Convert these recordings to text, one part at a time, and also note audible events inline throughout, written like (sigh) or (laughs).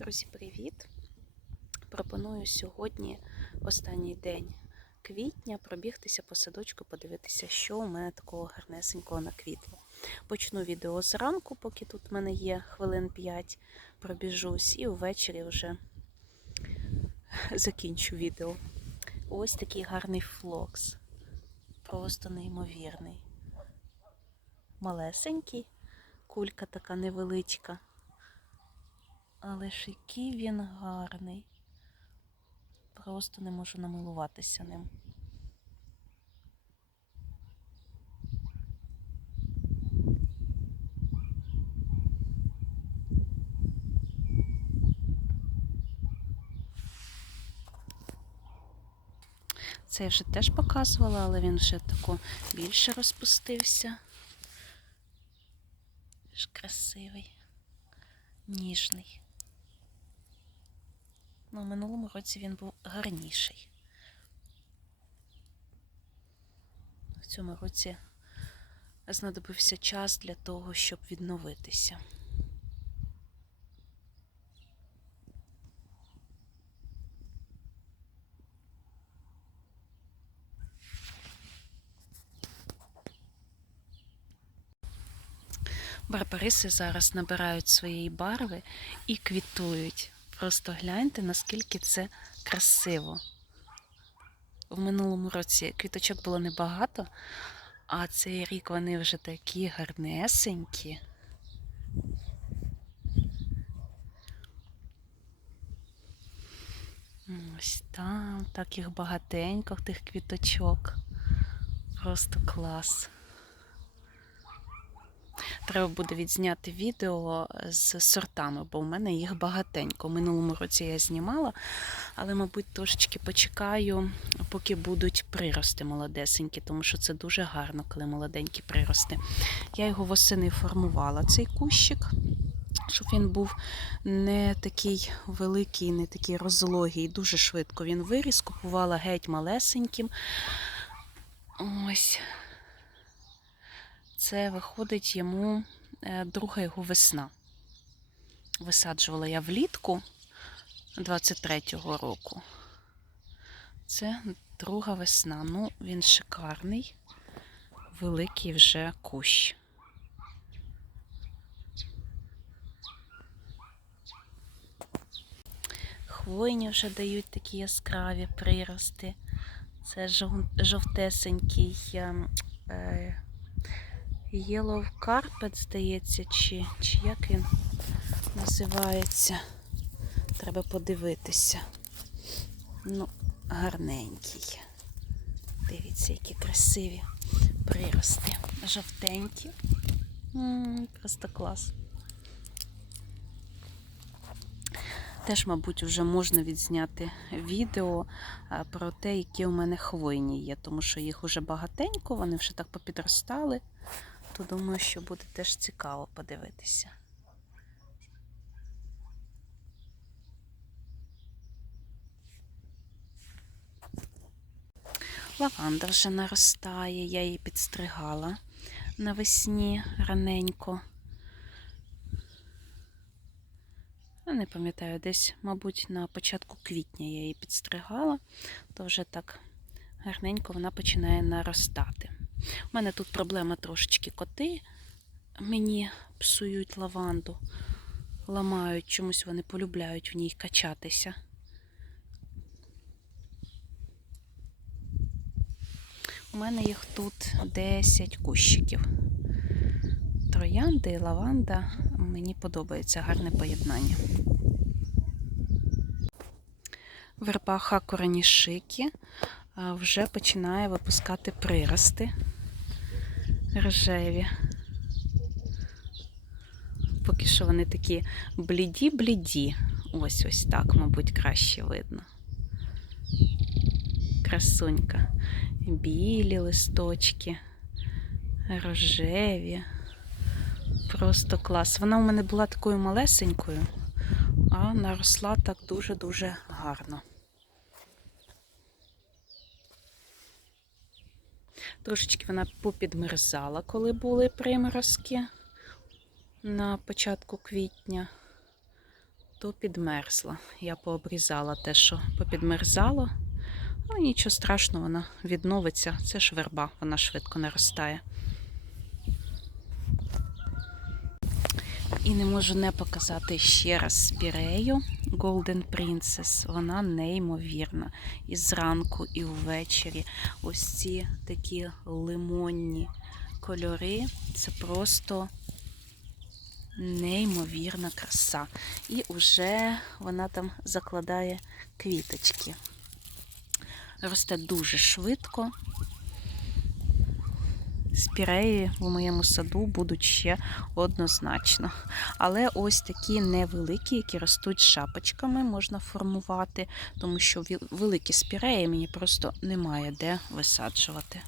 Друзі, привіт! Пропоную сьогодні останній день квітня пробігтися по садочку, подивитися, що у мене такого гарнесенького наквітло. Почну відео зранку, поки тут в мене є хвилин 5, пробіжусь, і ввечері вже закінчу відео. Ось такий гарний флокс. Просто неймовірний. Малесенький, кулька така невеличка. Але ж який він гарний. Просто не можу намилуватися ним. Це я вже теж показувала, але він вже тако більше розпустився. Ж красивий ніжний. Ну, в минулому році він був гарніший. В цьому році знадобився час для того, щоб відновитися. Барбариси зараз набирають своєї барви і квітують. Просто гляньте, наскільки це красиво. В минулому році квіточок було небагато, а цей рік вони вже такі гарнесенькі. Ось там, так їх багатенько, тих квіточок. Просто клас. Треба буде відзняти відео з сортами, бо в мене їх багатенько. Минулому році я знімала, але, мабуть, трошечки почекаю, поки будуть прирости молодесенькі, тому що це дуже гарно, коли молоденькі прирости. Я його восени формувала, цей кущик, щоб він був не такий великий, не такий розлогий. Дуже швидко він виріс, купувала геть малесеньким. Ось. Це виходить йому е, друга його весна. Висаджувала я влітку 23-го року. Це друга весна. Ну, він шикарний, великий вже кущ. Хвойні вже дають такі яскраві прирости. Це жовтесенький. ем, е, Yellow Carpet, здається, чи, чи як він називається. Треба подивитися. Ну, гарненький. Дивіться, які красиві прирости. Жовтенькі. Просто клас. Теж, мабуть, вже можна відзняти відео про те, які у мене хвойні є, тому що їх уже багатенько, вони вже так попідростали то думаю, що буде теж цікаво подивитися. Лаванда вже наростає, я її підстригала навесні раненько. Я не пам'ятаю, десь, мабуть, на початку квітня я її підстригала, то вже так гарненько вона починає наростати. У мене тут проблема трошечки коти. Мені псують лаванду, ламають, чомусь вони полюбляють в ній качатися. У мене їх тут 10 кущиків. Троянди і лаванда. Мені подобається гарне поєднання. Верба хакуранішики вже починає випускати прирости рожеві. Поки що вони такі бліді-бліді. Ось ось так, мабуть, краще видно. Красунька. Білі листочки, рожеві. Просто клас. Вона у мене була такою малесенькою, а наросла так дуже-дуже гарно. Трошечки вона попідмерзала, коли були приморозки на початку квітня. то підмерзла. Я пообрізала те, що попідмерзало. Ну, нічого страшного, вона відновиться. Це ж верба, вона швидко наростає. І не можу не показати ще раз спірею Golden Princess. Вона неймовірна. І зранку, і ввечері. Ось ці такі лимонні кольори. Це просто неймовірна краса. І вже вона там закладає квіточки. Росте дуже швидко. Спіреї в моєму саду будуть ще однозначно. Але ось такі невеликі, які ростуть шапочками, можна формувати, тому що великі спіреї мені просто немає де висаджувати.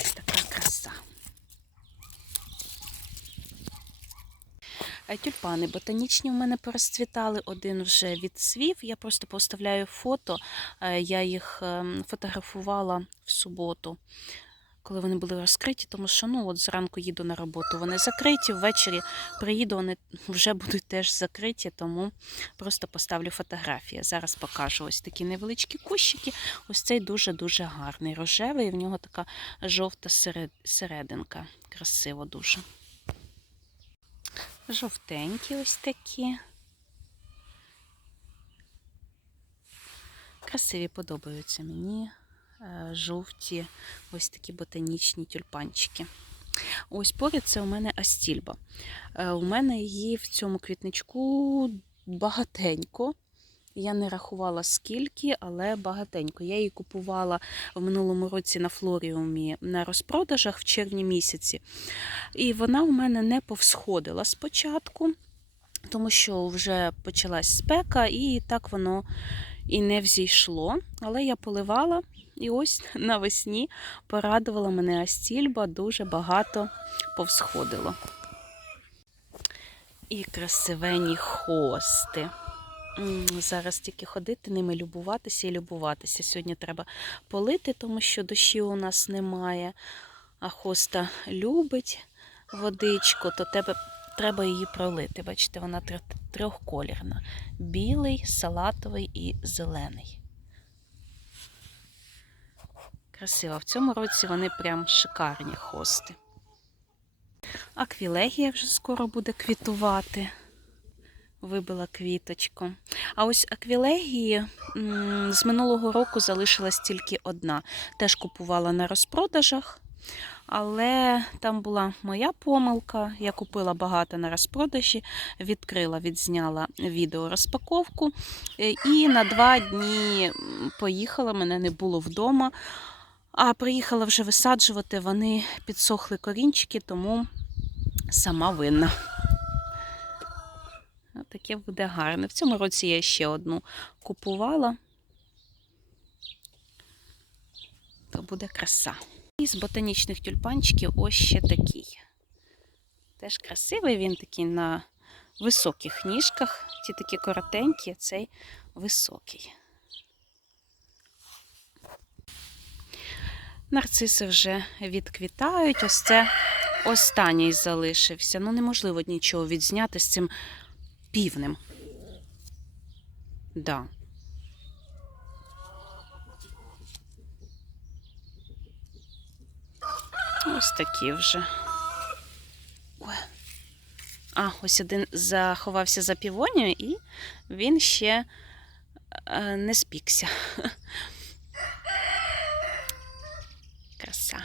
Ось така краса. Е, Тюльпани ботанічні в мене порозцвітали, один вже відсвів. Я просто поставляю фото. Е, Я їх ем, фотографувала в суботу, коли вони були розкриті, тому що ну, от зранку їду на роботу. Вони закриті, ввечері приїду, вони вже будуть теж закриті, тому просто поставлю фотографії. Зараз покажу ось такі невеличкі кущики. Ось цей дуже-дуже гарний. Рожевий, в нього така жовта серед- серединка. Красиво дуже. Жовтенькі ось такі. Красиві подобаються мені е, жовті ось такі ботанічні тюльпанчики. Ось поряд це у мене астільба. Е, У мене її в цьому квітничку багатенько. Я не рахувала скільки, але багатенько. Я її купувала в минулому році на флоріумі на розпродажах в червні місяці. І вона у мене не повсходила спочатку, тому що вже почалась спека, і так воно і не взійшло. Але я поливала, і ось (laughs) навесні порадувала мене Астільба, дуже багато повсходило. І красивені хости. Зараз тільки ходити ними, любуватися і любуватися. Сьогодні треба полити, тому що дощі у нас немає. А хоста любить водичку, то тебе треба її пролити. Бачите, вона трьохколірна: білий, салатовий і зелений. Красиво. В цьому році вони прям шикарні хости. Аквілегія вже скоро буде квітувати. Вибила квіточку. А ось аквілегії з минулого року залишилась тільки одна. Теж купувала на розпродажах. Але там була моя помилка. Я купила багато на розпродажі, відкрила, відзняла відео розпаковку. Е, І на два дні поїхала, мене не було вдома. А приїхала вже висаджувати, вони підсохли корінчики, тому сама винна. Таке буде гарне. В цьому році я ще одну купувала. То буде краса. І з ботанічних тюльпанчиків ось ще такий. Теж красивий він такий на високих ніжках. Ті такі коротенькі, цей високий. Нарциси вже відквітають. Ось це останній залишився. Ну, неможливо нічого відзняти з цим півнем. Да. Ось такі вже. Ой. А, ось один заховався за півонію, і він ще е, не спікся. (laughs) Краса.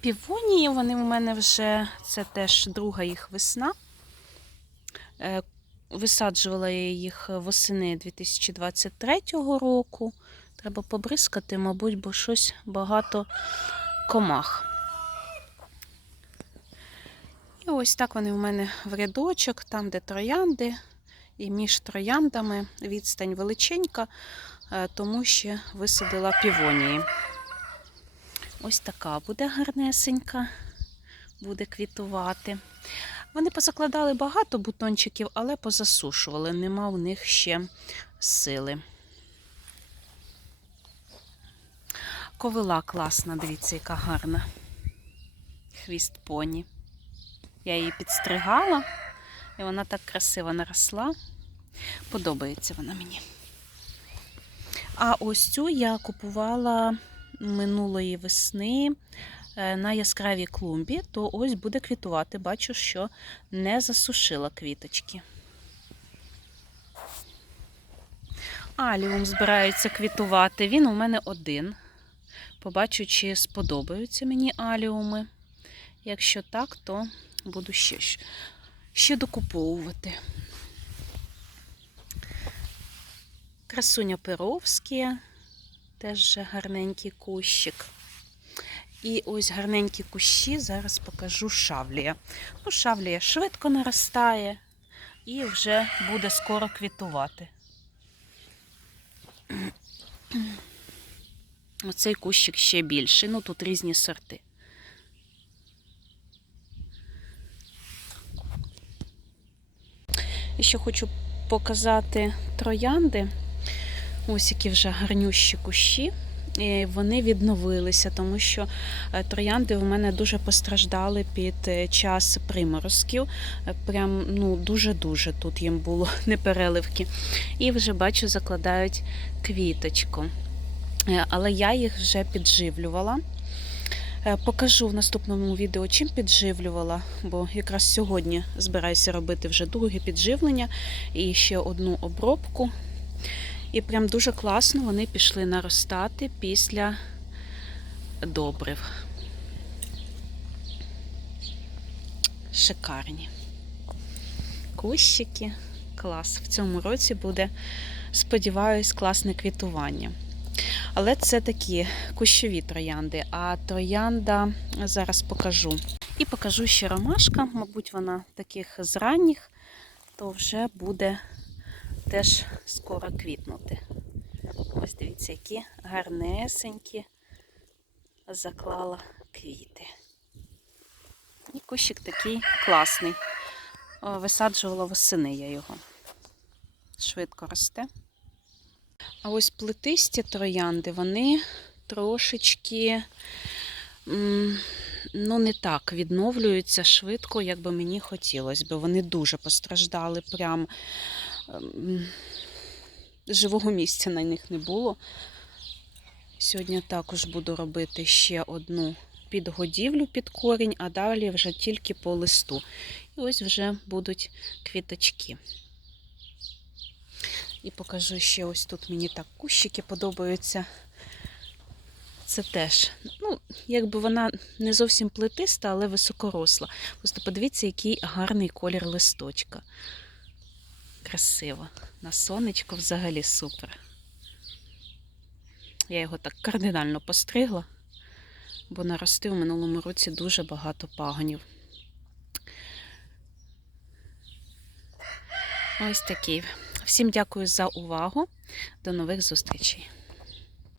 Півонії, вони в мене вже, це теж друга їх весна. Е, Висаджувала я їх восени 2023 року. Треба побризкати, мабуть, бо щось багато комах. І ось так вони в мене в рядочок, там, де троянди, і між трояндами відстань величенька, е, тому ще висадила півонії. Ось така буде гарнесенька, буде квітувати. Вони позакладали багато бутончиків, але позасушували. Нема в них ще сили. Ковила класна, дивіться, яка гарна. Хвіст поні. Я її підстригала. І вона так красиво наросла. Подобається вона мені. А ось цю я купувала минулої весни на яскравій клумбі, то ось буде квітувати. Бачу, що не засушила квіточки. Аліум збирається квітувати. Він у мене один. Побачу, чи сподобаються мені аліуми. Якщо так, то буду ще, ще докуповувати. Красуня Перовські, теж гарненький кущик. І ось гарненькі кущі, зараз покажу шавлія. Ну, шавлія швидко наростає і вже буде скоро квітувати. Оцей кущик ще більший, ну тут різні сорти. І ще хочу показати троянди. Ось які вже гарнющі кущі. Вони відновилися, тому що е, троянди в мене дуже постраждали під е, час приморозків. Е, Прям ну дуже-дуже тут їм було (laughs) непереливки. І вже бачу, закладають квіточку. Але я їх вже підживлювала. Покажу в наступному відео, чим підживлювала, бо якраз сьогодні збираюся робити вже друге підживлення і ще одну обробку. І прям дуже класно вони пішли наростати після добрив. Шикарні. Кущики. Клас. В цьому році буде, сподіваюсь, класне квітування. Але це такі кущові троянди, а троянда зараз покажу. І покажу ще ромашка, мабуть, вона таких з ранніх, то вже буде теж скоро квітнути. Ось дивіться, які гарнесенькі заклала квіти. І кущик такий класний. Висаджувала восени я його. Швидко росте. А ось плетисті троянди, вони трошечки ну, не так відновлюються швидко, як би мені хотілося, бо вони дуже постраждали. Прям живого місця на них не було. Сьогодні також буду робити ще одну підгодівлю під корінь, а далі вже тільки по листу. І ось вже будуть квіточки. І покажу ще ось тут мені так кущики подобаються. Це теж, ну, якби вона не зовсім плетиста, але високоросла. Просто подивіться, який гарний колір листочка. Красиво. На сонечко взагалі супер. Я його так кардинально постригла, бо наростив у минулому році дуже багато пагонів. Ось такий. Всім дякую за увагу. До нових зустрічей.